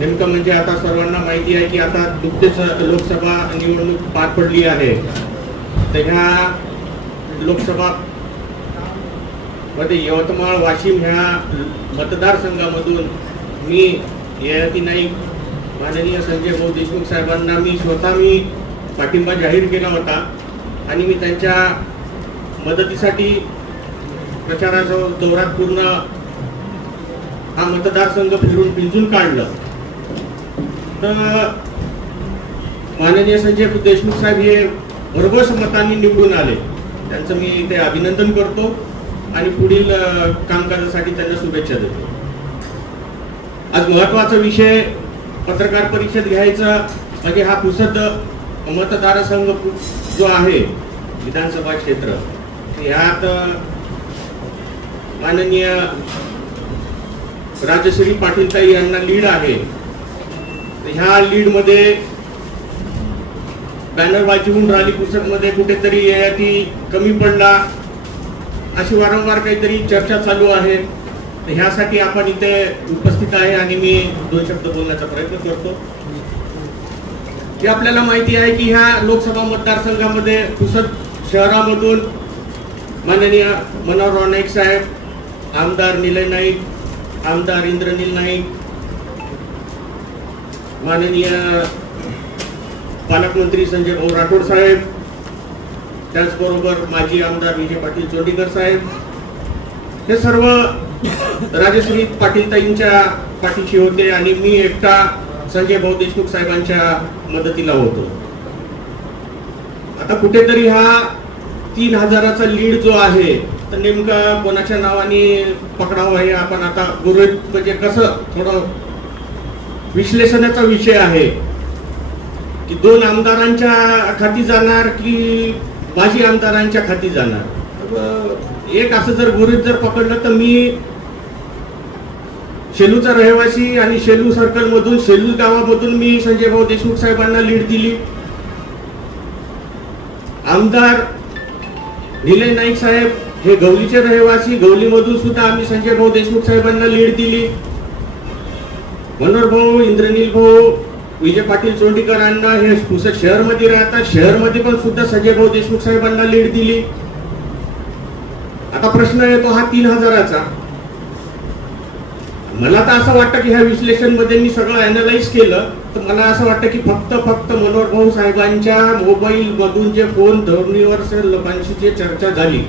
नेमकं म्हणजे आता सर्वांना माहिती आहे की आता नुकतेच लोकसभा निवडणूक पार पडली आहे. तर ह्या लोकसभा मध्ये यवतमाळ वाशिम ह्या मतदारसंघामधून मी ययाती नाईक माननीय संजय भाऊ देशमुख साहेबांना मी पाठिंबा जाहीर केला होता आणि मी त्यांच्या मदतीसाठी प्रचाराच्या दौऱ्यात पूर्ण हा मतदारसंघ फिरून पिंजून काढलं. तर माननीय संजय देशमुख साहेब हे भरघोस मतांनी निवडून आले. त्यांचं मी इथे अभिनंदन करतो आणि पुढील कामकाजासाठी त्यांना शुभेच्छा देतो. आज महत्वाचा विषय पत्रकार परिषद घ्यायचा म्हणजे हा पुसद मतदारसंघ जो आहे विधानसभा क्षेत्र, यात माननीय राजश्री पाटील ताई यांना लीड आहे. ह्या लीड मध्ये बॅनरबाजी होऊन राहिली. पुस्तकमध्ये कुठेतरी ययाती कमी पडला अशी वारंवार काहीतरी चर्चा चालू आहे. ह्यासाठी आपण इथे उपस्थित आहे आणि मी 2 शब्द बोलण्याचा प्रयत्न करतो. की आपल्याला माहिती आहे की ह्या लोकसभा मतदारसंघामध्ये पुसद शहरामधून माननीय मनोहरराव नाईक साहेब, आमदार निलय नाईक, आमदार इंद्रनील नाईक, माननीय पालकमंत्री संजय भाऊ राठोड साहेब, त्याचबरोबर माजी आमदार विजय पाटील चोंडीकर साहेब, हे सर्व राजश्री पाटील ताईंच्या पाठीशी होते आणि मी एकटा संजय भाऊ देशमुख साहेबांच्या मदतीला होतो. आता कुठेतरी हा 3000चा लीड जो आहे तर नेमका कोणाच्या नावाने पकडावं हे आपण आता गुरुत म्हणजे कसं थोडं विश्लेषणाचा विषय आहे की 2 आमदारांच्या खाती जाणार की माजी आमदारांच्या खाती जाणार. एक असं जर गुरुत जर पकडलं तर मी शेलूचा रहिवासी आणि शेलू सर्कल मधून शेलू गावामधून मी संजय भाऊ देशमुख साहेबांना लीड दिली. आमदार निलय नाईक साहेब हे गवलीचे रहिवासी, गवलीमधून सुद्धा आम्ही संजय भाऊ देशमुख साहेबांना लीड दिली. मनोहर भाऊ, इंद्रनील भाऊ, विजय पाटील चोंडीकरांना हे पुसद शहरमध्ये राहतात, शहरमध्ये पण सुद्धा संजय भाऊ देशमुख साहेबांना लीड दिली. आता प्रश्न येतो हा 3000चा. मला तर असं वाटतं की ह्या विश्लेषण मध्ये मी सगळं अॅनालाइज केलं तर मला असं वाटतं की फक्त मनोहर भाऊ साहेबांच्या मोबाईल मधून जे फोन ध्वनीवर लोकांशी जे चर्चा झाली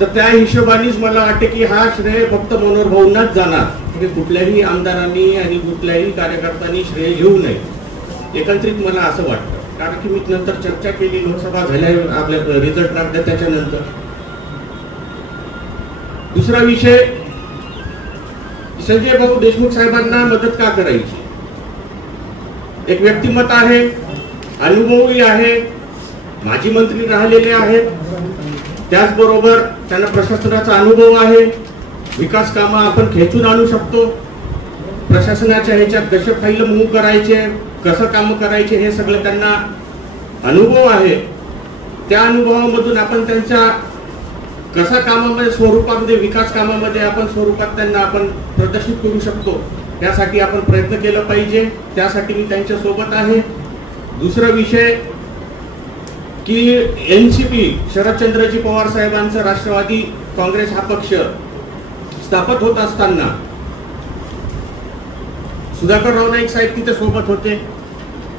तर त्या हिशोबानेच मला वाटतं की हा श्रेय फक्त मनोहर भाऊंनाच जाणार. म्हणजे कुठल्याही आमदारांनी आणि कुठल्याही कार्यकर्त्यांनी श्रेय घेऊ नये एकत्रित मला असं वाटतं. कारण की मी नंतर चर्चा केली, लोकसभा झाल्या, आपल्या रिझल्ट लागला त्याच्यानंतर. दुसरा विषय, संजय भाऊ देशमुख साहेबांना मदत का करायची. एक व्यक्तिमत आहे, अनुभवही आहे, माजी मंत्री राहिलेले आहेत, त्याचबरोबर त्यांना प्रशासनाचा अनुभव आहे. विकास कामं आपण खेचून आणू शकतो. प्रशासनाच्या ह्याच्यात कसे फाईल मूव्ह करायचे, कसं कामं करायचे हे सगळं त्यांना अनुभव आहे. त्या अनुभवामधून आपण त्यांच्या कसा कामामध्ये स्वरूपामध्ये विकास कामामध्ये आपण स्वरूपात त्यांना आपण प्रदर्शित करू शकतो त्यासाठी आपण प्रयत्न केला पाहिजे. त्यासाठी मी त्यांच्या सोबत आहे. दुसरा विषय की एनसीपी शरदचंद्रजी पवार साहेबांचा राष्ट्रवादी काँग्रेस हा पक्ष स्थापन होत असताना सुधाकरराव नाईक साहेब तिथे सोबत होते.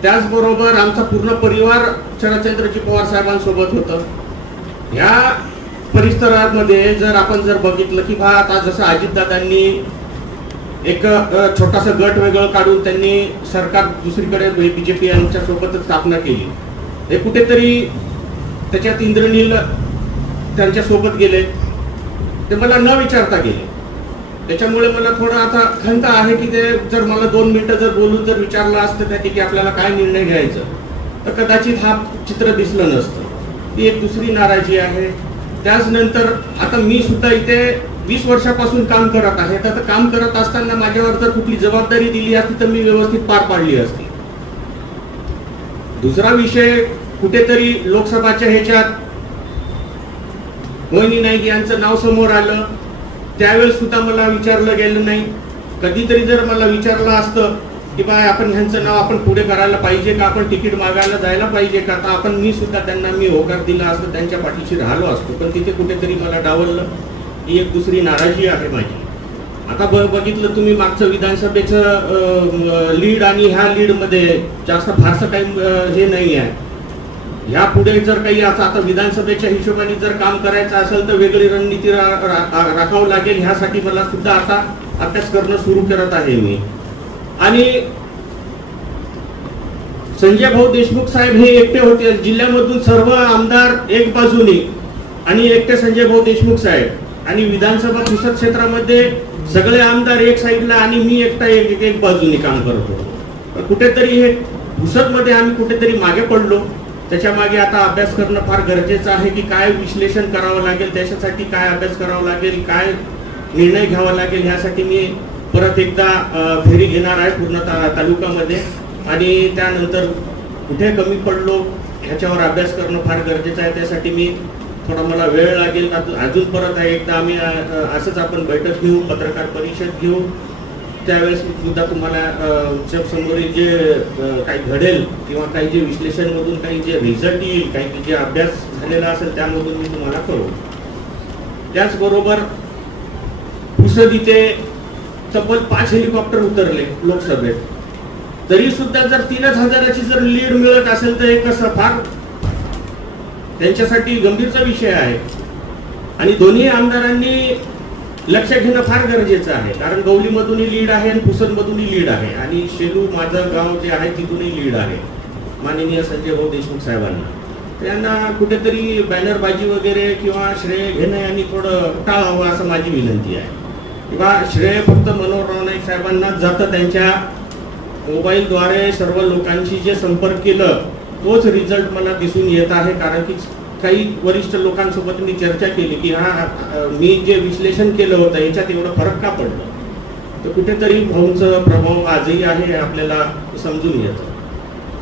त्याचबरोबर आमचा पूर्ण परिवार शरदचंद्रजी पवार साहेबांसोबत होतं. ह्या परिसरामध्ये जर आपण बघितलं की आता जसं अजितदादांनी एक छोटासा गट वेगळं काढून त्यांनी सरकार दुसरीकडे बीजेपी यांच्या सोबतच स्थापना केली. हे कुठेतरी त्याच्यात इंद्रनील त्यांच्या सोबत गेले, ते मला न विचारता गेले. त्याच्यामुळे मला थोडं आता खंत आहे की ते जर मला 2 मिनिटं जर बोलून जर विचारलं असतं त्या की आपल्याला काय निर्णय घ्यायचं तर कदाचित हा चित्र दिसलं नसतं. ती एक दुसरी नाराजी आहे. त्याचनंतर आता मी सुद्धा इथे 20 वर्षापासून काम करत आहे. तर काम करत असताना माझ्यावर जर कुठली जबाबदारी दिली असती तर मी व्यवस्थित पार पाडली असती. दुसरा विषय, कुठेतरी लोकसभाच्या ह्याच्यात मोहिनी नाईक यांचं नाव समोर आलं, त्यावेळेस सुद्धा मला विचारलं गेलं नाही. कधीतरी जर मला विचारलं असतं की बा आपण ह्यांचं नाव आपण पुढे करायला पाहिजे का, आपण तिकीट मागायला जायला पाहिजे का. आता आपण मी सुद्धा त्यांना होकार दिला असतो, त्यांच्या पाठीशी राहिलो असतो, पण तिथे कुठेतरी मला डावललं. ही एक दुसरी नाराजी आहे माझी. आता बघितलं तुम्ही मागचं विधानसभेचं लीड आणि ह्या लीडमध्ये जास्त फारसं काही हे नाही आहे. ह्या पुढे जर काही आता विधानसभेच्या हिशोबाने जर काम करायचं असेल तर वेगळी रणनीती राखावं लागेल. ह्यासाठी मला सुद्धा आता अभ्यास करणं सुरू करत आहे मी. आणि संजय भाऊ देशमुख साहेब हे एकटे होते जिल्ह्यामधून, सर्व आमदार एक बाजूने आणि एकटे संजय भाऊ देशमुख साहेब, आणि विधानसभा पुसद क्षेत्रामध्ये सगळे आमदार एक साईडला आणि मी एकटा एक बाजूने काम करत होतो. कुठेतरी हे पुसदमध्ये आम्ही कुठेतरी मागे पडलो. त्याच्या मागे आता अभ्यास करणं फार गरजेचं आहे की काय विश्लेषण करावं लागेल, त्याच्यासाठी काय अभ्यास करावा लागेल, काय निर्णय घ्यावा लागेल. ह्यासाठी मी परत एकदा फेरी घेणार आहे पूर्ण तालुक्यामध्ये, आणि त्यानंतर कुठे कमी पडलो ह्याच्यावर अभ्यास करणं फार गरजेचं आहे. त्यासाठी मी थोडा मला वेळ लागेल. अजून परत एकदा आम्ही असंच आपण बैठक घेऊ, पत्रकार परिषद घेऊ. त्यावेळेस सुद्धा तुम्हाला समोरील जे काही घडेल किंवा काही जे विश्लेषणमधून काही जे रिझल्ट येईल, काही जे अभ्यास झालेला असेल त्यामधून मी तुम्हाला कळवू. त्याचबरोबर पुसद इथे तब्बल 5 हेलिकॉप्टर उतरले लोकसभेत, तरी सुद्धा जर 3,000ची जर लीड मिळत असेल तर एक फार त्यांच्यासाठी गंभीरचा विषय आहे. आणि दोन्ही आमदारांनी लक्ष घेणं फार गरजेचं आहे, कारण गवलीमधूनही लीड आहे आणि पुसदमधूनही लीड आहे, आणि शेलू माझं गाव जे आहे तिथूनही लीड आहे माननीय संजय भाऊ देशमुख साहेबांना. त्यांना कुठेतरी बॅनरबाजी वगैरे किंवा श्रेय घेणं यांनी थोडं टाळावं असं माझी विनंती आहे. किंवा श्रेय फक्त मनोहर नाईक साहेबांनाच जातं. त्यांच्या मोबाईलद्वारे सर्व लोकांशी जे संपर्क केलं तोच रिझल्ट मला दिसून येत आहे. कारण की काही वरिष्ठ लोकांसोबत मी चर्चा केली की मी जे विश्लेषण केलं होतं याच्यात एवढं फरक का पडलं, तर कुठेतरी भाऊंचा प्रभाव आजही आहे हे आपल्याला समजून येतं.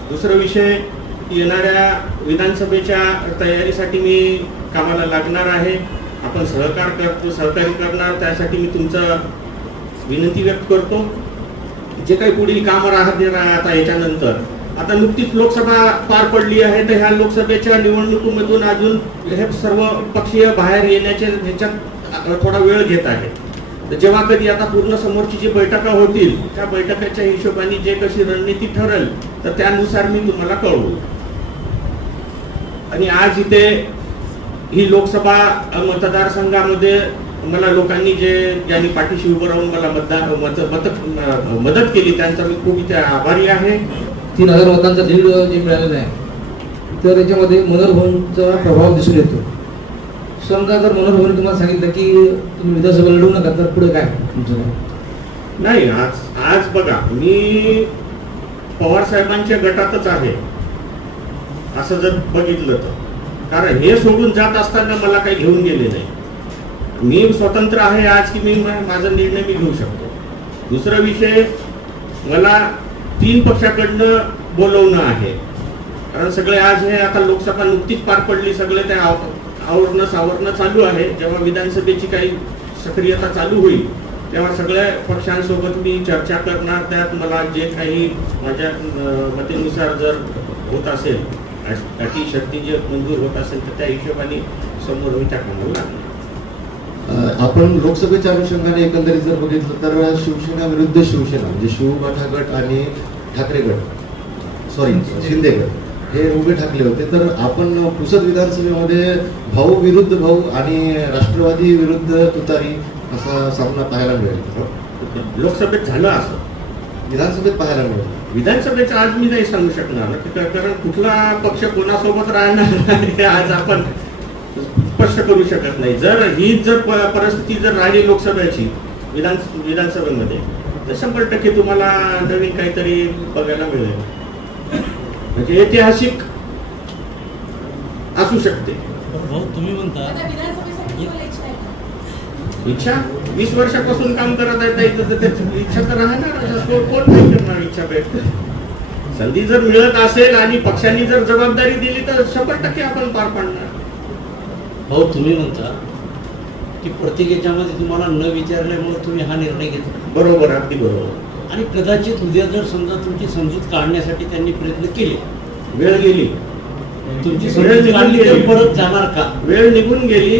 दुसरा विषय, येणाऱ्या विधानसभेच्या तयारीसाठी मी कामाला लागणार आहे. आपण सहकार्य करणार, त्यासाठी मी तुमचं विनंती व्यक्त करतो. जे काही पुढील कामं राहते आता याच्यानंतर, आता नुकतीच लोकसभा पार पडली आहे, तर ह्या लोकसभेच्या निवडणुकीमधून अजून हे सर्व पक्षीय बाहेर येण्याच्या ह्याच्यात थोडा वेळ घेत आहे. तर जेव्हा कधी आता पूर्ण समोरची जी बैठका होतील त्या बैठकाच्या हिशोबाने जे कशी रणनीती ठरेल तर त्यानुसार मी तुम्हाला कळवू. आणि आज इथे ही लोकसभा मतदारसंघामध्ये मला लोकांनी ज्यांनी पाठीशी उभं राहून मला मदत केली त्यांचा मी खूप इथे आभारी आहे. 3,000 मतांचा लीड जे मिळालेलं आहे तर त्याच्यामध्ये मनोहर भाऊंचा प्रभाव दिसून येतो. समजा जर मनोहर भाऊंनी तुम्हाला सांगितलं की तुम्ही विधानसभा लढवू नका, तर पुढे काय तुमचं? नाही, आज बघा, मी पवार साहेबांच्या गटातच आहे असं जर बघितलं तर, कारण हे सोडून जात असताना मला काही घेऊन गेले नाही. मी स्वतंत्र आहे आज की मी माझा निर्णय मी घेऊ शकतो. दुसरा विषय, मला 3 पक्षाकडनं बोलवणं आहे, कारण सगळे आज हे आता लोकसभा नुकतीच पार पडली, सगळे ते आवरणं चालू आहे. जेव्हा विधानसभेची काही सक्रियता चालू होईल तेव्हा सगळ्या पक्षांसोबत मी चर्चा करणार. त्यात मला जे काही माझ्या मतेनुसार जर होत असेल, अटी शर्ती जे मंजूर होत असेल तर त्या हिशोबाने समोर मी त्या कामाला लागणार. आपण लोकसभेच्या अनुषंगाने एकंदरीत जर बघितलं तर शिवसेना विरुद्ध शिवसेना म्हणजे शिवबाठा गट आणि ठाकरे गट, शिंदे गट हे उभे ठाकले होते. तर आपण पुसद विधानसभेमध्ये भाऊ विरुद्ध भाऊ आणि राष्ट्रवादी विरुद्ध तुतारी असा सामना पाहायला मिळेल. लोकसभेत झालं असं, विधानसभेत पाहायला मिळेल. विधानसभेचं आज मी नाही सांगू शकणार, कारण कुठला पक्ष कोणासोबत राहणार हे आज आपण स्पष्ट करू शकत नाही. जर परिस्थिती जर राहिली लोकसभेची विधानसभेमध्ये तर 100% तुम्हाला नवीन काहीतरी बघायला मिळेल, म्हणजे ऐतिहासिक असू शकते. तुम्ही म्हणता इच्छा 20 वर्षापासून काम करत आहे, इच्छा तर राहणार. कोण नाही करणार इच्छा भेट. संधी जर मिळत असेल आणि पक्षांनी जर जबाबदारी दिली तर 100% आपण पार पाडणार. हो, तुम्ही म्हणता की प्रत्येक याच्यामध्ये तुम्हाला न विचारल्यामुळे तुम्ही हा निर्णय घेतला. बरोबर, अगदी बरोबर. आणि कदाचित उद्या जर समजा तुमची समजूत काढण्यासाठी त्यांनी प्रयत्न केले, वेळ गेली, तुमची समजूत काढली तर परत जाणार का? वेळ निघून गेली.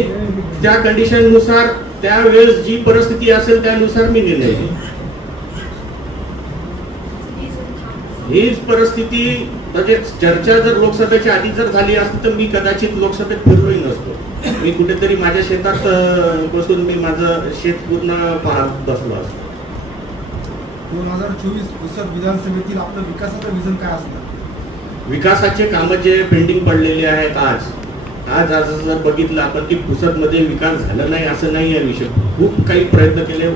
त्या कंडिशन नुसार त्यावेळेस जी परिस्थिती असेल त्यानुसार मी निर्णय घेईन. हीच परिस्थिती म्हणजे चर्चा जर लोकसभेच्या आधी जर झाली असती तर मी कदाचित लोकसभेत फिरलोही नसतो. मी कुठेतरी माझ्या शेतात बसून मी माझं शेत पूर्ण पाहत बसलो असतो. 2024 पुसद विधानसभेतील आपलं विकासाचं विजन काय असणार? विकासाचे कामं जे पेंडिंग पडलेले आहेत आज जर बघितलं आपण की पुसदमध्ये विकास झाला नाही असं नाही आहे विषय. खूप काही प्रयत्न केले.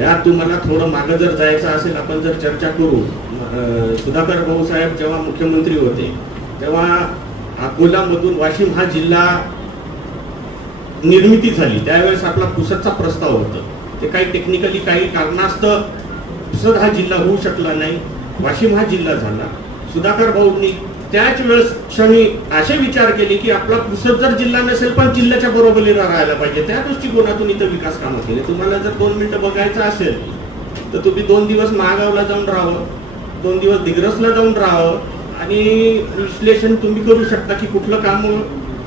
यात तुम्हाला थोडं मागं जर जायचं असेल आपण जर चर्चा करू, सुधाकर भाऊसाहेब जेव्हा मुख्यमंत्री होते तेव्हा अकोलामधून वाशिम हा जिल्हा निर्मिती झाली. त्यावेळेस आपला पुसदचा प्रस्ताव होता. ते काही टेक्निकली काही कारणास्तव पुसद हा जिल्हा होऊ शकला नाही, वाशिम हा जिल्हा झाला. सुधाकर भाऊंनी त्याच वेळेस क्षणी असे विचार केले की आपला पुसद जर जिल्हा नसेल पण जिल्ह्याच्या बरोबरीला राहायला पाहिजे. त्या दृष्टिकोनातून इथं विकास कामं केले. तुम्हाला जर 2 मिनिटं बघायचं असेल तर तुम्ही 2 दिवस महागावला जाऊन राहावं, 2 दिवस दिग्रसला जाऊन राहावं आणि विश्लेषण तुम्ही करू शकता की कुठलं काम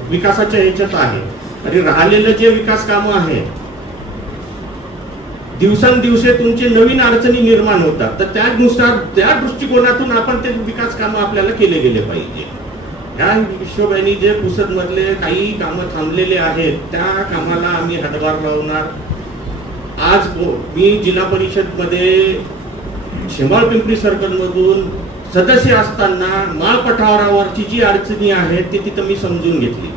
विकासाच्या ह्याच्यात आहे. आणि राहिलेलं जे विकास कामं आहेत दिवसेंदिवस तुमचे नवीन अडचणी निर्माण होतात. तर त्यानुसार त्या दृष्टिकोनातून आपण ते विकास कामं आपल्याला केले गेले पाहिजे. या हिशोबाने जे पुसदमधले काही कामं थांबलेले आहेत त्या कामाला आम्ही हातभार लावणार. आज मी जिल्हा परिषद मध्ये शेंबाळ पिंपरी सर्कल मधून सदस्य असताना माळ पठारावरची जी अडचणी आहेत ती तिथं मी समजून घेतली.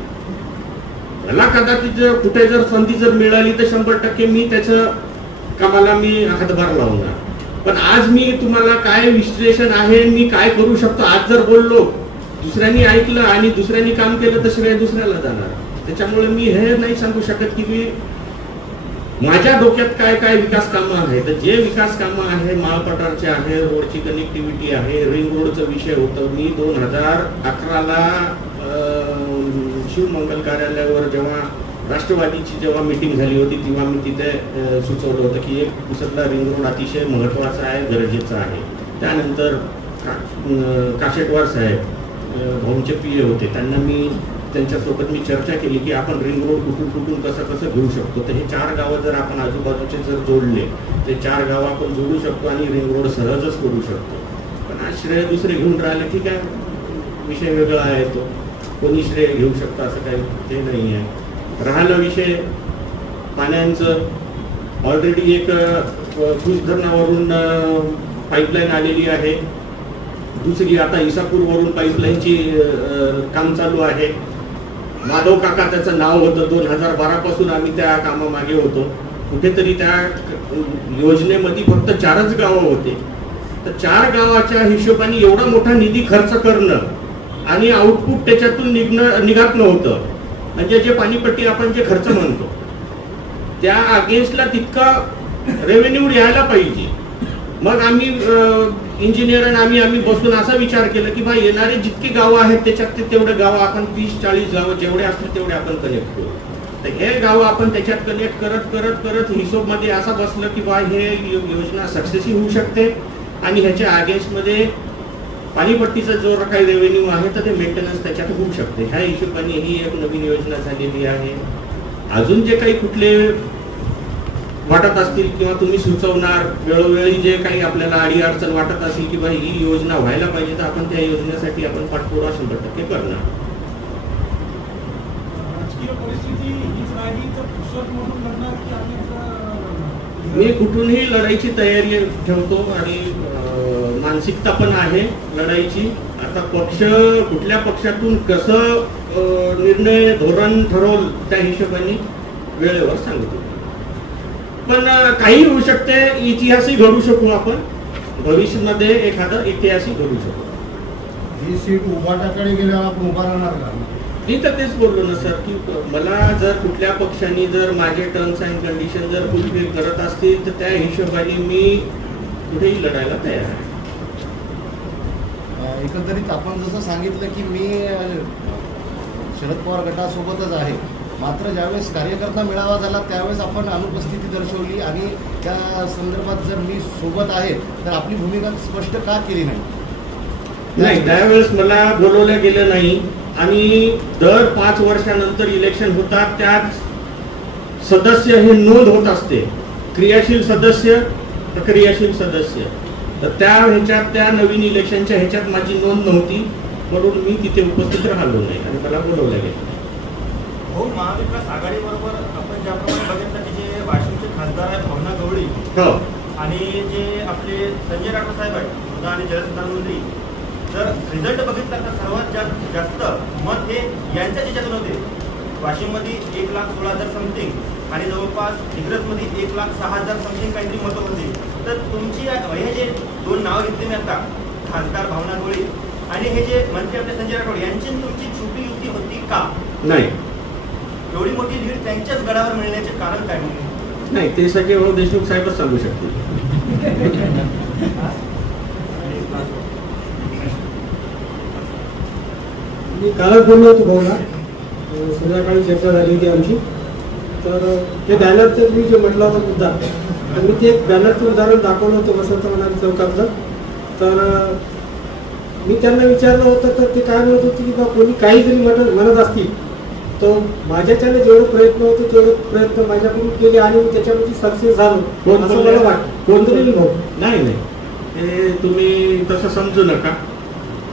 मला कदाचित कुठे जर संधी जर मिळाली तर 100% मी त्याचं कामाला मी हातभार लावणार. पण आज मी तुम्हाला काय विश्लेषण आहे, मी काय करू शकतो, आज जर बोललो दुसऱ्यांनी ऐकलं आणि दुसऱ्यांनी काम केलं तर सगळ्या दुसऱ्याला जाणार. त्याच्यामुळे मी हे नाही सांगू शकत की मी माझ्या डोक्यात काय काय विकास कामं आहे. तर जे विकास कामं आहे माळपठारचे आहे, रोडची कनेक्टिव्हिटी आहे, रिंग रोडचा विषय होतं. मी 2011ला शिवमंगल कार्यालयावर जेव्हा राष्ट्रवादीची जेव्हा मीटिंग झाली होती तेव्हा मी तिथे सुचवलं होतं की एक पुसदला रिंग रोड अतिशय महत्त्वाचा आहे, गरजेचा आहे. त्यानंतर काशेटवार साहेब भाऊंचे पीए होते, त्यांना मी त्यांच्यासोबत मी चर्चा केली की आपण रिंग रोड कुठून कसं घेऊ शकतो. तर हे 4 गावं जर आपण आजूबाजूचे जर जोडले ते 4 गावं आपण जोडू शकतो आणि रिंग रोड सहजच करू शकतो. पण आज श्रेय दुसरे घेऊन राहिले ठीक आहे, विषय वेगळा आहे. तो कोणी श्रेय घेऊ शकतो असं काही ते नाही आहे. राहिला विषय पाण्याचं, ऑलरेडी एक भुज धरणावरून पाईपलाईन आलेली आहे. दुसरी आता इसापूरवरून पाईपलाईनची काम चालू आहे. माधव काका त्याचं नाव होतं. 2012 पासून आम्ही त्या कामामागे होतो. कुठेतरी त्या योजनेमध्ये फक्त 4च गावं होते. तर 4 गावाच्या हिशोबाने एवढा मोठा निधी खर्च करणं आणि आउटपुट त्याच्यातून निघत नव्हतं. म्हणजे जे पाणीपट्टी आपण जे खर्च म्हणतो त्या अगेन्स्टला तितका रेव्हेन्यू यायला पाहिजे. मग आम्ही इंजिनियर आणि आम्ही बसून असा विचार केला की भाई येणारे जितकी गावं आहेत त्याच्यात तेवढे गावं आपण 30-40 गावं जेवढे असतील तेवढे आपण कनेक्ट करू. तर हे गावं आपण त्याच्यात कनेक्ट करत हिशोबमध्ये असा बसलं की बा हे योजना सक्सेसही होऊ शकते आणि ह्याच्या अगेन्स्टमध्ये पाणीपट्टीचा जो काही रेव्हेन्यू आहे तर ते मेंटेनन्स त्याच्यात होऊ शकते. ह्या हिशोबाने ही एक नवीन योजना झालेली आहे. अजून जे काही कुठले वाटत असतील किंवा तुम्ही सुचवणार वेळोवेळी जे काही आपल्याला अडीअडचण वाटत असेल की बाई ही योजना व्हायला पाहिजे तर आपण त्या योजनेसाठी आपण पाठपुरावा 100% करणार. राजकीय परिस्थिती हीच राहिली तर पुसद म्हणून लढणार की मी कुठूनही लढाईची तयारी ठेवतो आणि मानसिकता पण आहे लढाईची. आता पक्ष कुठल्या पक्षातून कसं निर्णय धोरण ठरवलं त्या हिशोबाने वेळेवर सांगतो. पण काही होऊ शकते, इतिहासही घडू शकू आपण भविष्यामध्ये, एखादा इतिहासही घडू शकतो. ही सीट उभाटाकडे गेल्यावर आपण उभा राहणार का? मी तर तेच बोललो ना सर की मला जर कुठल्या पक्षाने जर माझे टर्म्स अँड कंडिशन जर फुलफिल करत असतील तर त्या हिशोबाने मी कुठेही लढायला तयार आहे. एकंदरीत आपण जसं सांगितलं की मी शरद पवार गटासोबतच आहे मात्र ज्यावेळेस कार्यकर्ता मेळावा झाला त्यावेळेस आपण अनुपस्थिती दर्शवली आणि त्या संदर्भात जर मी सोबत आहे तर आपली भूमिका स्पष्ट का केली नाही? त्यावेळेस मला बोलवलं गेलं नाही आणि दर 5 वर्षानंतर इलेक्शन होतात, त्यात सदस्य हे नोंद होत असते, क्रियाशील सदस्य, अक्रियाशील सदस्य. तर त्या ह्याच्यात त्या नवीन इलेक्शनच्या ह्याच्यात माझी नोंद नव्हती, म्हणून मी तिथे उपस्थित राहिलो नाही आणि मला बोलवलं गेलं. हो, महाविकास आघाडीबरोबर आपण ज्याप्रमाणे बघितलं की जे वाशिमचे खासदार आहेत भावना गवळी हो आणि जे आपले संजय राठोड साहेब आहेत मुदा आणि जलसंधारण मंत्री, जर रिझल्ट बघितला तर सर्वात जास्त मत हे यांच्या याच्यातून होते. वाशिममध्ये 1,16,000 समथिंग आणि जवळपास दिग्रजमध्ये 1,06,000 समथिंग काहीतरी मतं होती. तर तुमची हे जे 2 नावं घेतली मी आता, खासदार भावना गवळी आणि हे जे मंत्री आपले संजय राठोड, यांची तुमची छोटी युती होती का? नाही. एवढी मोठी लीड त्यांच्याच गडावर मिळण्याचे कारण काय? नाही, ते सगळे देशमुख साहेबच सांगू शकतील. मी कालच बोललो होतो भाऊला, संध्याकाळी चर्चा झाली होती आमची. तर ते बॅनरचं मी जे म्हटलं होतं मुद्दा, तर मी ते एक बॅनरचं उदाहरण दाखवलं होतं वसंत मनाली चौकातलं. तर मी त्यांना विचारलं होतं तर ते काय म्हणत होते की बा कोणी काही जरी म्हणत असतील तर माझ्याच्याने जेवढे प्रयत्न होते तेवढे प्रयत्न माझ्याकडून केले आणि मी त्याच्यामध्ये सक्सेस झालो असं मला वाटतं. कोणतरी भाऊ नाही नाही, ते तुम्ही तसं समजू नका,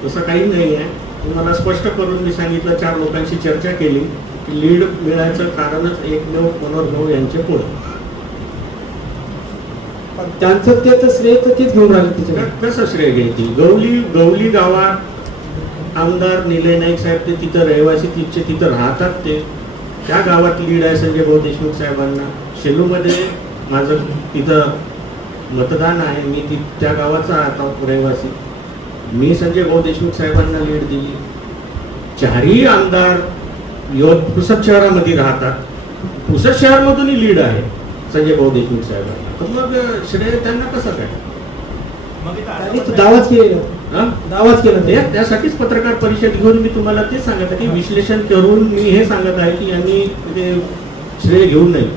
तसं काही नाही आहे. तुम्हाला स्पष्ट करून मी सांगितलं, 4 लोकांशी चर्चा केली की लीड मिळायचं कारणच एकमेव मनोहर भाऊ यांचे पुढे. त्यांचं ते तर श्रेय तर तेच घेऊन राहिले. तिथे कसं श्रेय घ्यायची? गवली गावात आमदार निलय नाईक साहेब ते तिथं रहिवासी तिथं राहतात, ते त्या गावात लीड आहे संजय भाऊ देशमुख साहेबांना. शेलूमध्ये माझं तिथं मतदान आहे, मी त्या गावाचा आता रहिवासी. मी संजय भाऊ देशमुख साहेबांना लीड दिली. 4ही आमदार पुसद शहरामध्ये राहतात, पुसद शहरामधूनही लीड आहे संजय भाऊ देशमुख साहेबांना. तर मग श्रेय त्यांना कसं काय? दावाच केला. त्यासाठीच पत्रकार परिषद घेऊन मी तुम्हाला ते सांगत आहे की विश्लेषण करून मी हे सांगत आहे की यांनी ते श्रेय घेऊ नये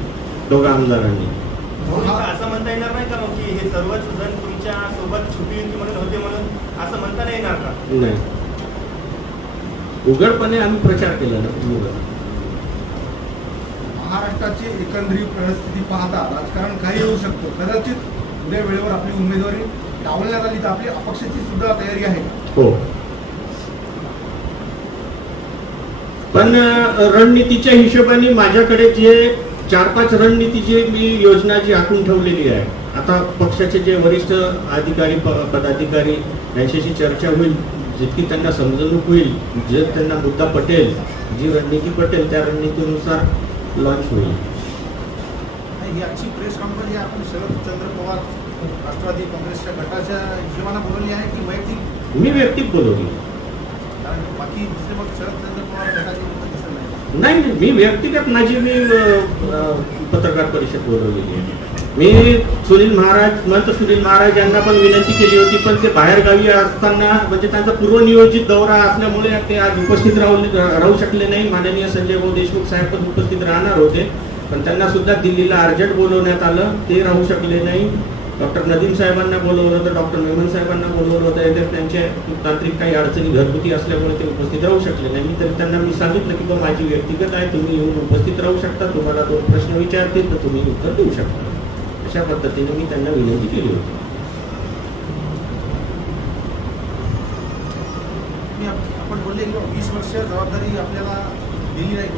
दोघा आमदारांनी. असं म्हणता येणार नाही का मग की हे सर्वच जण तुमच्या सोबत छोटी युती म्हणून होते म्हणून असं म्हणता नाही येणार का? नाही, उघडपणे आम्ही प्रचार केला ना. महाराष्ट्राची एकंदरीत परिस्थिती पाहता राजकारण काही होऊ शकतं. कदाचित उद्या वेळेवर आपली उमेदवारी डावलण्यात आली तर आपली अपक्षाची सुद्धा तयारी आहे. हो, पण रणनीतीच्या हिशोबाने माझ्याकडे जे 4-5 रणनीतीची मी योजना जी आखून ठेवलेली आहे. आता पक्षाचे जे वरिष्ठ अधिकारी पदाधिकारी यांच्याशी चर्चा होईल, जितकी त्यांना समजणूक होईल, जे त्यांना मुद्दा पटेल, जी रणनीती पटेल त्या रणनीतीनुसार लॉन्च होईल. ही आजची प्रेस कॉन्फरन्स आपण शरदचंद्र पवार राष्ट्रवादी काँग्रेसच्या गटाच्या हिशोबाने बोलवली आहे की वैयक्तिक? मी व्यक्तिक बोलवली, कारण बाकी दुसरे मग शरदचंद्र पवार गटाचे मुद्दे दिसत नाही. मी व्यक्तिगत माझी पत्रकार परिषद बोलवलेली आहे. मी महंत सुनील महाराज यांना पण विनंती केली होती, पण ते बाहेर गावी असताना म्हणजे त्यांचा पूर्वनियोजित दौरा असल्यामुळे ते आज उपस्थित राहू शकले नाही. माननीय संजय भाऊ देशमुख साहेब पण उपस्थित राहणार होते, पण त्यांना सुद्धा दिल्लीला अर्जंट बोलवण्यात आलं, ते राहू शकले नाही. डॉक्टर नदीम साहेबांना बोलवलं होतं, डॉक्टर मेमन साहेबांना बोलवलं होतं. त्यांचे तांत्रिक काही अडचणी घरगुती असल्यामुळे ते उपस्थित राहू शकले नाही. तरी त्यांना मी सांगितलं की बाबा माझी व्यक्तिगत आहे, तुम्ही येऊन उपस्थित राहू शकता, तुम्हाला 2 प्रश्न विचारतील तर तुम्ही उत्तर देऊ शकता. अशा पद्धतीने मी त्यांना विनंती केली होती. आपण बोलले 20 वर्ष जबाबदारी आपल्याला दिली नाही.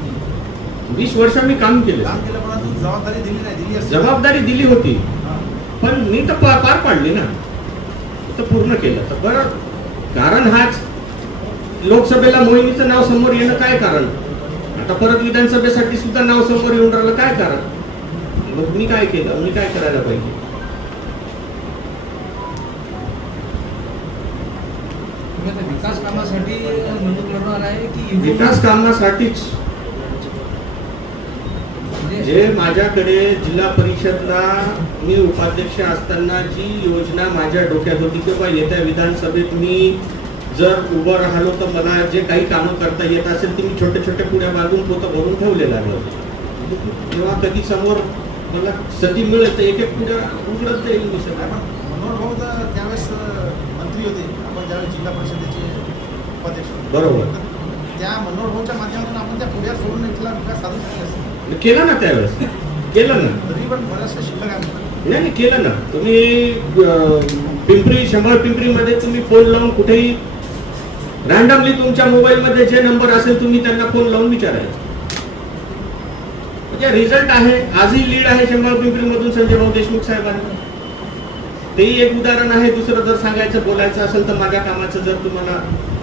20 वर्ष मी काम केलं, परंतु जबाबदारी दिली नाही. जबाबदारी दिली होती, पण मी तर पार पाडली ना, तर पूर्ण केलं. तर बरं, कारण हाच लोकसभेला मोहिनीचं नाव समोर येणं काय कारण? आता परत विधानसभेसाठी सुद्धा नाव समोर येऊन राहिलं, काय कारण? मग मी काय केलं, मी काय करायला पाहिजे? विकास कामासाठी निवडणूक लढणार आहे की विकास कामासाठीच? जे माझ्याकडे जिल्हा परिषदला मी उपाध्यक्ष असताना जी योजना माझ्या डोक्यात होती किंवा येत्या विधानसभेत मी जर उभं राहिलो तर मला जे काही कामं करता येत असेल ते मी छोट्या छोट्या पुड्या बांधून पोतं भरून ठेवलेलं आहे. जेव्हा कधी समोर मला संधी मिळेल तर एक एक पुढे उघडत जाईल मी सगळं. मनोहर भाऊ त्यावेळेस मंत्री होते, आपण ज्यावेळेस जिल्हा परिषदेचे उपाध्यक्ष. बरोबर. त्या मनोहर भाऊच्या माध्यमातून आपण त्या पुढ्या सोडून इथला विकास साधू शकले असते. केलं ना त्यावेळेस, केलं ना. तरी पण बऱ्याचशा शिल्लक आहे. नाही केलं ना. तुम्ही पिंपरी, शंभर पिंपरीमध्ये तुम्ही फोन लावून कुठेही रॅन्डमली तुमच्या मोबाईलमध्ये जे नंबर असेल तुम्ही त्यांना फोन लावून विचारायचं. म्हणजे रिझल्ट आहे. आजही लीड आहे शंभर पिंपरीमधून संजय भाऊ देशमुख साहेबांना. तेही एक उदाहरण आहे. दुसरं जर सांगायचं बोलायचं असेल तर माझ्या कामाचं जर तुम्हाला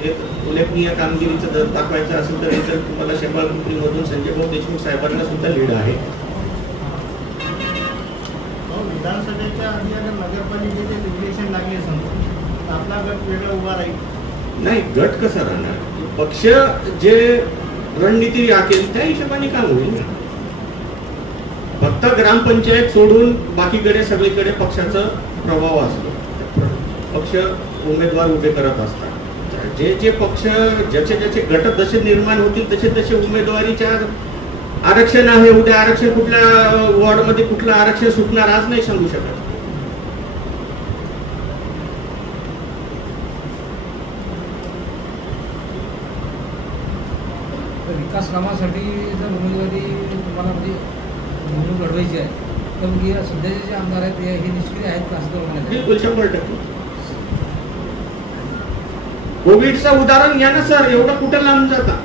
एक उल्लेखनीय कामगिरीचं जर दाखवायचं असेल तर रिझल्ट तुम्हाला शंभर पिंपरीमधून संजय भाऊ देशमुख साहेबांना सुद्धा लीड आहे. विधानसभेच्या आधी अगर नगरपालिकेचे इलेक्शन लागले समजा आपला गट वेगळा उभा राहील. नाही, गट कसा राहणार? पक्ष जे रणनीती आखेल त्या हिशोबाने काम होईल. फक्त ग्रामपंचायत सोडून बाकीकडे सगळीकडे पक्षाचा प्रभाव असतो. पक्ष उमेदवार उभे करत असतात. जे जे पक्ष ज्याचे ज्याचे गट जसे निर्माण होतील तसे तसे उमेदवारीच्या आरक्षण आहे. उद्या आरक्षण कुठल्या वॉर्डमध्ये कुठलं आरक्षण सुटणार आज नाही सांगू शकत. विकास कामासाठी जर उमेदवारी तुम्हाला म्हणजे निवडणूक लढवायची आहे तर मग या सध्याचे जे आमदार आहेत हे निष्क्रिय आहेत का असं म्हणायचं? बिलकुल 100%. कोविडचं उदाहरण घ्या ना सर. एवढं कुठं लांब जाता.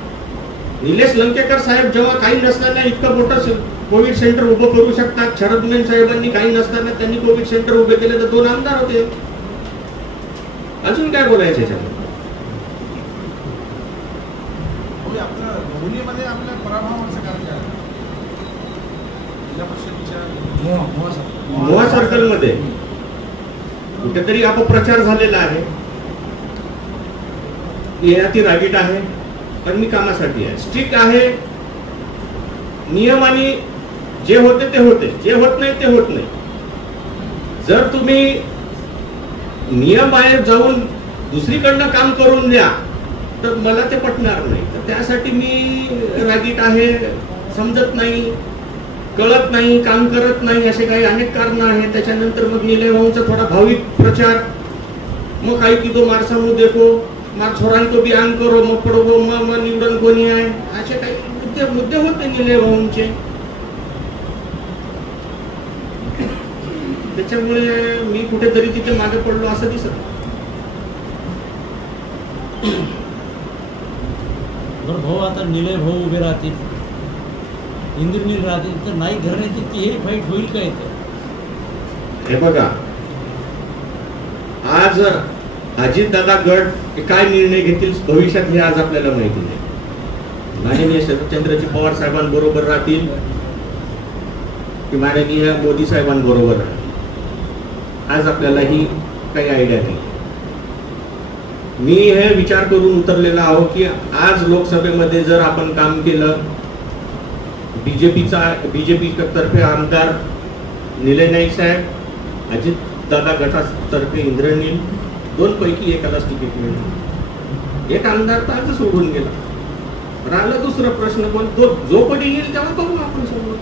निलेश लंकेकर साहेब जेव्हा काही नसताना इतकं मोठं कोविड सेंटर उभं करू शकतात. शरद मेन साहेबांनी काही नसताना त्यांनी कोविड सेंटर उभे केले तर 2 आमदार होते. अजून काय बोलायचं याच्यात? मध्ये आपल्या पराभवाचं कारण काय? जिल्हा परिषदेच्या मोहा सर्कल मध्ये कुठेतरी अपप्रचार झालेला आहे. ती रागीट आहे पण मी कामासाठी आहे. स्ट्रिक्ट आहे. नियमाने जे होते ते होते, जे होत नाही ते होत नाही. जर तुम्ही नियमाबाहेर जाऊन दुसरीकडनं काम करून द्या तर मला ते पटणार नाही. तर त्यासाठी मी रागीट आहे. समजत नाही, कळत नाही, काम करत नाही, असे काही अनेक कारण आहेत. त्याच्यानंतर मग निलय भाऊंचा थोडा भाविक प्रचार. मग काही की दो मार समूह देखो, मार छोरान को बयान करो, मग पडो मग निवडून कोणी आहे, असे काही मुद्दे होते निलय भाऊंचे. त्याच्यामुळे मी कुठेतरी तिथे मागे पडलो असं दिसत. बरं भाऊ, आता निलय भाऊ उभे राहतील, इंद्रनील राहतील तर नाही धरण्याची ती हे फाईट होईल का इथं? हे बघा, आज अजितदादा गट काय निर्णय घेतील भविष्यात हे आज आपल्याला माहिती नाही. माननीय शरदचंद्रजी पवार साहेबांबरोबर राहतील की माननीय मोदी साहेबांबरोबर राहतील आज आपल्याला ही काही आयडिया नाही. मी हे विचार करून उतरलेला आहो की आज लोकसभेमध्ये जर आपण काम केलं, बीजेपी तर्फे आमदार निलय नाईक साहेब, अजितदादा गटातर्फे इंद्रनील, 2 पैकी एकालाच तिकीट मिळेल. एक आमदार तर आज सोडून गेला. राहिला दुसरा प्रश्न, पण जो कधी येईल तेव्हा बघू आपण सोबत.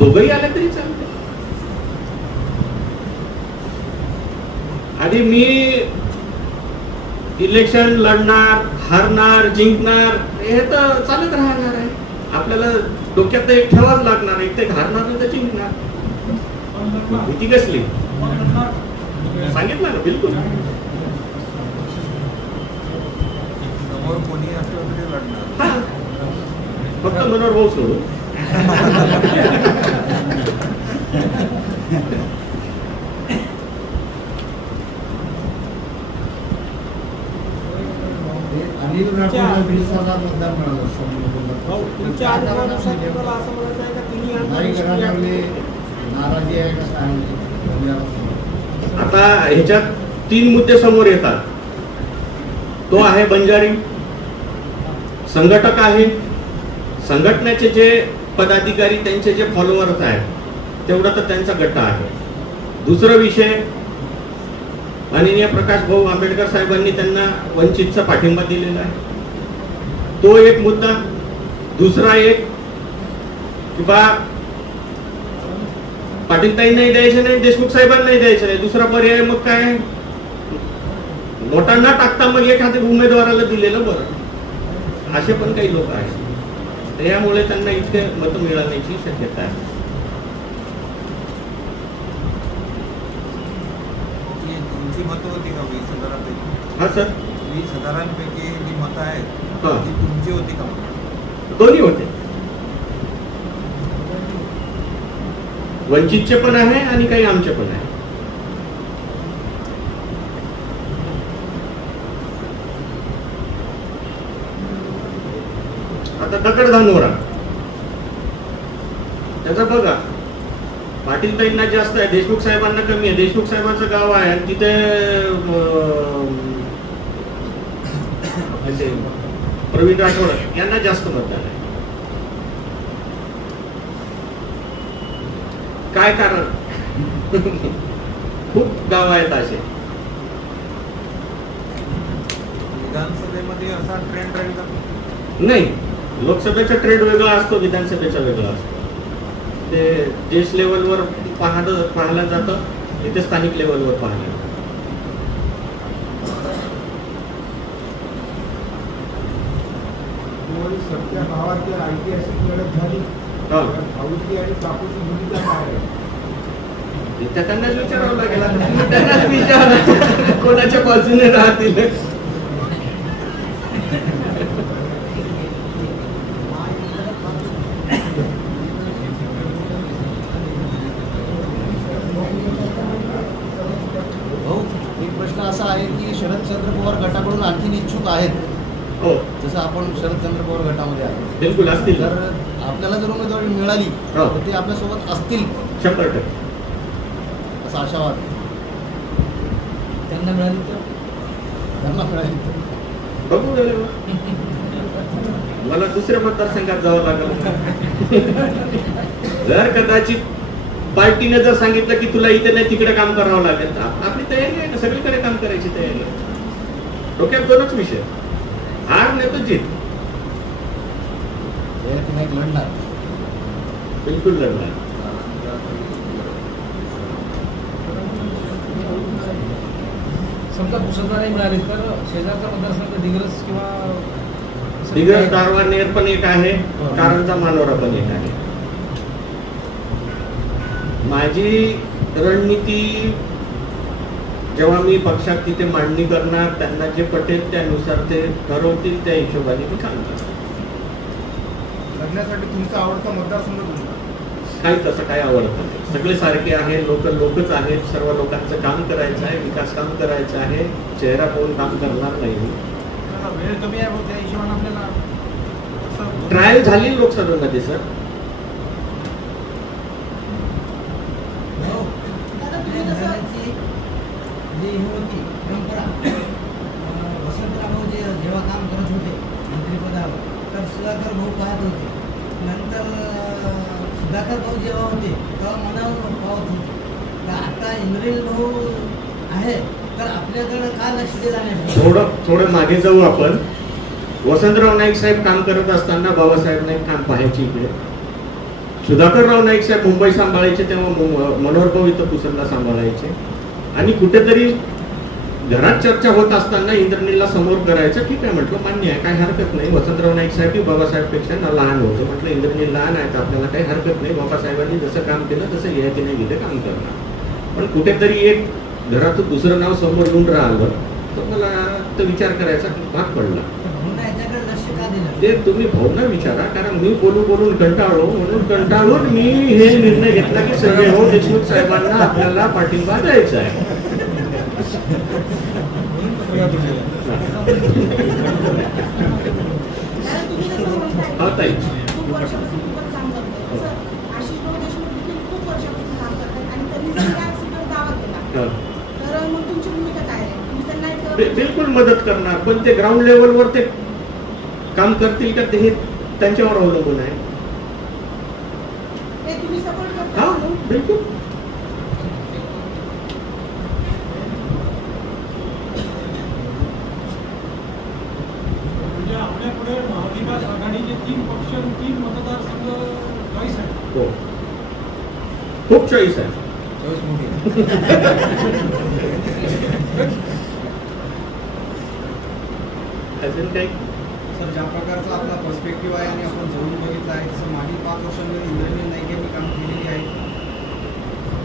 दोघंही आले तरी चालते. आणि मी इलेक्शन लढणार, हारणार, जिंकणार हे तर चालत राहणार आहे. आपल्याला डोक्यात एक ठेवाच लागणार. एक ते हारणार तर जिंकणार. भीती कसली सांगितलं ना. बिलकुल फक्त मनोहर भाऊ सोडून. आता ह्याच्यात 3 मुद्दे समोर येतात. तो आहे बंजारी संघटक आहे. संघटनेचे जे पदाधिकारी, त्यांचे जे फॉलोअर्स आहेत तेवढा तर त्यांचा गट आहे. दुसरा विषय माननीय प्रकाश भाऊ आंबेडकर साहेबांनी त्यांना वंचितचा पाठिंबा दिलेला आहे. तो एक मुद्दा. दुसरा एक की बा पाटीलताई नाही द्यायचे नाही, देशमुख साहेबांना नाही द्यायचे नाही. दुसरा पर्याय मग काय, नोटांना टाकता मग एखाद्या उमेदवाराला दिलेलं बरं. असे पण काही लोक आहेत. त्यामुळे त्यांना इतके मत मिळण्याची शक्यता आहे. तुमची मतं होती का 20,000पैकी? हा सर, 20,000पैकी जी मतं आहेत हा, ती तुमची होती का? दोन्ही होते. वंचितचे पण आहे आणि काही आमचे पण आहे. आता दगड धानोरा त्याचा बघा, पाटीलताईंना जास्त आहे, देशमुख साहेबांना कमी आहे. देशमुख साहेबांचं गाव आहे आणि तिथे म्हणजे प्रवीण राठोड यांना जास्त मतदान आहे. काय कारण? खूप गाव आहेत असे. विधानसभेमध्ये असा ट्रेंड राहील का? नाही, लोकसभेचा ट्रेंड वेगळा असतो, विधानसभेचा वेगळा असतो. ते देश लेवलवर पाहायला जातं, इथे स्थानिक लेवलवर पाहायला. सध्या भावाची ऐतिहासिक लढत झाली, औषधी आणि कापूस भूमिका काय आहे? त्या त्यांनाच विचारावं लागेल. त्यांनाच विचार कोणाच्या बाजूने राहतील. एक प्रश्न असा आहे की शरदचंद्र पवार गटाकडून आणखीन इच्छुक आहेत. हो, जसं आपण शरदचंद्र पवार गटामध्ये आहे, बिलकुल असतील. तर आपल्याला जर उमेदवारी मिळाली तर ते आपल्यासोबत असतील 100%. असा आशावाद. त्यांना मिळाली तर त्यांना मिळाली तर बघू गेले. मला दुसऱ्या मतदारसंघात जावं लागेल. जर कदाचित पार्टीने जर सांगितलं की तुला इथे नाही तिकडे काम करावं लागेल, तर आपली तयारी आहे ना, सगळीकडे काम करायची तयारी आहे. डोक्यात दोनच विषय, हार नाही तर जीत. लढणार, बिलकुल लढणार. समजा पुसदला नाही मिळाली तर शेजारचा मतदारसंघ दिग्रस किंवा दिग्रस दारवानेर पण एक आहे, कारंजा मानोरा पण एक आहे. माझी रणनीती जेव्हा मी पक्षात तिथे मांडणी करणार, त्यांना जे पटेल त्यानुसार ते ठरवतील, त्या हिशोबाने मी काम करणार. लढण्यासाठी तुमचा आवडता मतदारसंघ कोणता? काही तसं काय आवडत नाही. सगळे सारखे आहे, लोकच आहेत. सर्व लोकांचं काम करायचं आहे, विकास काम करायचं आहे. चेहरा पाहून काम करणार नाही. वेळ कमी आहे, त्या हिशोबाने आपल्याला ट्रायल झाली लोकसभेमध्ये सर. वसंतराव जेव्हा काम करत होते मंत्रिपदावर, तर सुधाकर भाऊ पाहत होते. नंतर सुधाकर भाऊ जेव्हा होते तेव्हा मनावर पाहत होते. तर आता इंद्रिल भाऊ आहे तर आपल्याकडे का लक्ष दिलं नाही? थोडं मागे जाऊ आपण. वसंतराव नाईक साहेब काम करत असताना बाबासाहेब नाईक काम पाहायचे इकडे. सुधाकरराव नाईक साहेब मुंबई सांभाळायचे तेव्हा मनोहर भाऊ इथं पुसदला सांभाळायचे. आणि कुठेतरी घरात चर्चा होत असताना इंद्रनीलला समोर करायचं. ठीक आहे म्हटलं, मान्य आहे, काही हरकत नाही. वसंतराव नाईक साहेब ही बाबासाहेबपेक्षा लहान होते. म्हटलं इंद्रनील लहान आहे तर आपल्याला काही हरकत नाही. बाबासाहेबांनी जसं काम केलं तसं या की नाही काम करणार. पण कुठेतरी एक घरातून दुसरं नाव समोर येऊन राहिलं तर मला तो विचार करायचा भाग पडला. ते तुम्ही भावना विचारा, कारण मी बोलून कंटाळलो. म्हणून कंटाळून मी हे निर्णय घेतला की संजय भाऊ देशमुख साहेबांना आपल्याला पाठिंबा द्यायचा आहे. हा ताई, बिलकुल मदत करणार. पण ते ग्राउंड लेवलवर ते काम करतील का, ते हे त्यांच्यावर अवलंबून आहे. हा बिलकुल. आपल्याकडे महाविकास आघाडीचे 3 पक्ष 3 मतदारसंघ चॉईस आहेत. हो, खूप चॉईस आहे. अजून काही सर, ज्या प्रकारचा आपला पर्स्पेक्टिव्ह आहे आणि आपण जवळून बघितलं आहे तसं मागील 5 वर्षांमध्ये इंद्रनील नाईक यांनी काम केलेली आहे.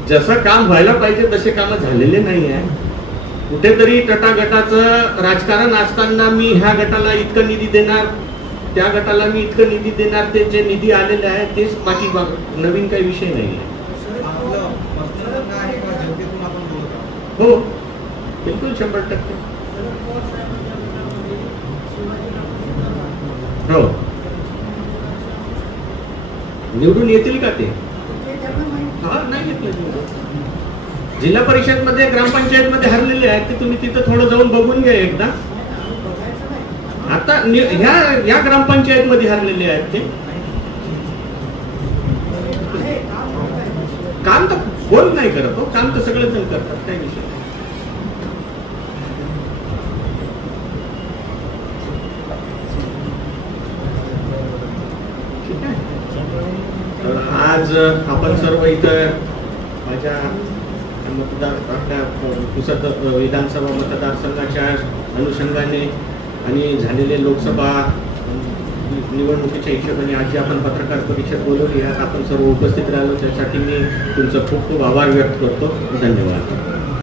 जसं काम व्हायला पाहिजे तसे काम झालेले नाही आहे. कुठेतरी तटागटाचं राजकारण असताना मी ह्या गटाला इतकं निधी देणार, त्या गटाला मी इतकं निधी देणार, ते जे निधी आलेले आहे तेच बाकी नवीन काही विषय नाही आहे. आपलं पर्सनल आहे का जनतेतून आपण बोलत आहोत? हो, बिलकुल 100%. हो, निवडून येतील का ते? हा, नाही येत निवडून. जिल्हा परिषद मध्ये, ग्रामपंचायत मध्ये हरलेले आहेत ते तुम्ही तिथं थोडं जाऊन बघून घ्या एकदा. आता ह्या ग्रामपंचायत मध्ये हरलेले आहेत ते. काम तर कोण नाही करत हो, काम तर सगळे जण करतात, काही विषय नाही. ठीक आहे. तर आज आपण सर्व इथं माझ्या आपल्या पुसद विधानसभा मतदारसंघाच्या अनुषंगाने आणि झालेले लोकसभा निवडणुकीच्या हिशोबाने आज जी आपण पत्रकार परिषद बोलवली आहे, आपण सर्व उपस्थित राहिलो त्यासाठी मी तुमचा खूप खूप आभार व्यक्त करतो. धन्यवाद.